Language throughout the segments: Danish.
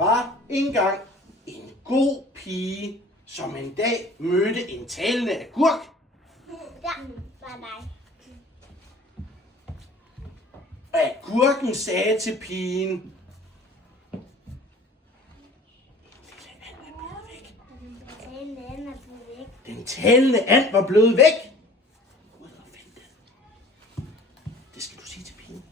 var engang en god pige, som en dag mødte en talende agurk. Der var dig. Agurken sagde til pigen, den talende and var blevet væk. Ud og finde den. Det skal du sige til pigen.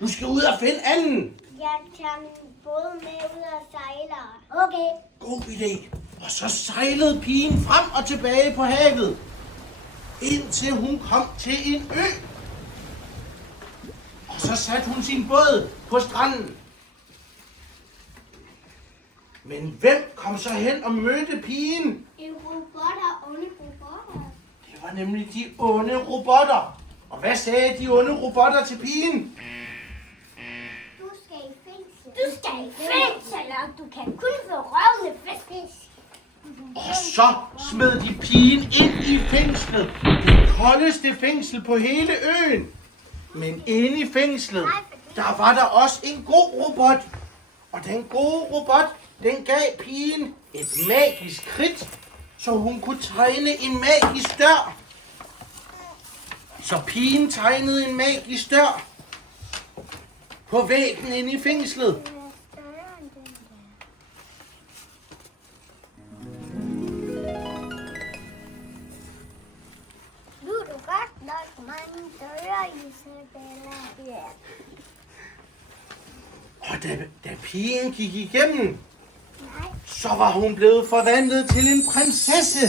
Du skal ud og finde anden. Jeg tager min båd med ud og sejler. Okay. God idé. Og så sejlede pigen frem og tilbage på havet, indtil hun kom til en ø. Og så satte hun sin båd på stranden. Men hvem kom så hen og mødte pigen? En robotter, onde robotter. Det var nemlig de onde robotter. Og hvad sagde de onde robotter til pigen? Du skal i fængsel. Du skal i fængsel, og du kan kun få røvende fisk. Og så smed de pigen ind i fængslet. Det koldeste fængsel på hele øen. Men inde i fængslet, der var der også en god robot. Og den gode robot, den gav pigen et magisk kridt, så hun kunne tegne en magisk dør. Så pigen tegnede en magisk dør på væggen inde i fængslet. Nu er du godt nok mange døre, Isabella. Ja. Og da pigen gik igennem, så var hun blevet forvandlet til en prinsesse.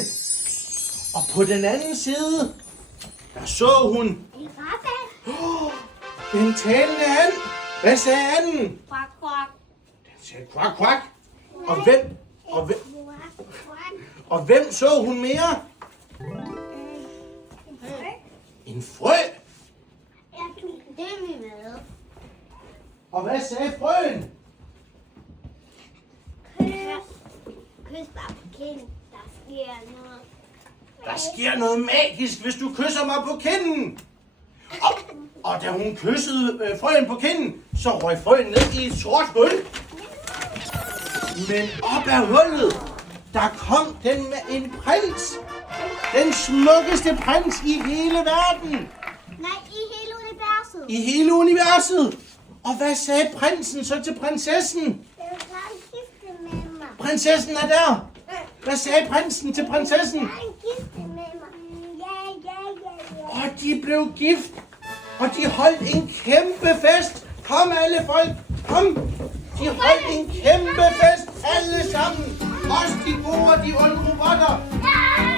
Og på den anden side, der så hun En rabat. den talende and. Hvad sagde anden? Kvak, kvak. Den sagde kvak, kvak. Og hvem så hun mere? En frø. Jeg tog dem med. Og hvad sagde frøen? Kys bare på kinden. Der sker noget. Der sker noget magisk, hvis du kysser mig på kinden. Og da hun kyssede frøen på kinden, så røg frøen ned i et sort hul. Men op ad hullet, der kom en prins. Den smukkeste prins i hele verden. Nej, i hele universet. I hele universet. Og hvad sagde prinsen så til prinsessen? Jeg vil gerne gifte med mig. Prinsessen er der. Hvad sagde prinsen til prinsessen? Jeg vil gifte med mig. Ja. Og de blev gift. Og de holdt en kæmpe fest. Kom alle folk, kom. De holdt en kæmpe fest alle sammen. Også de gode og de onde robotter. Ja!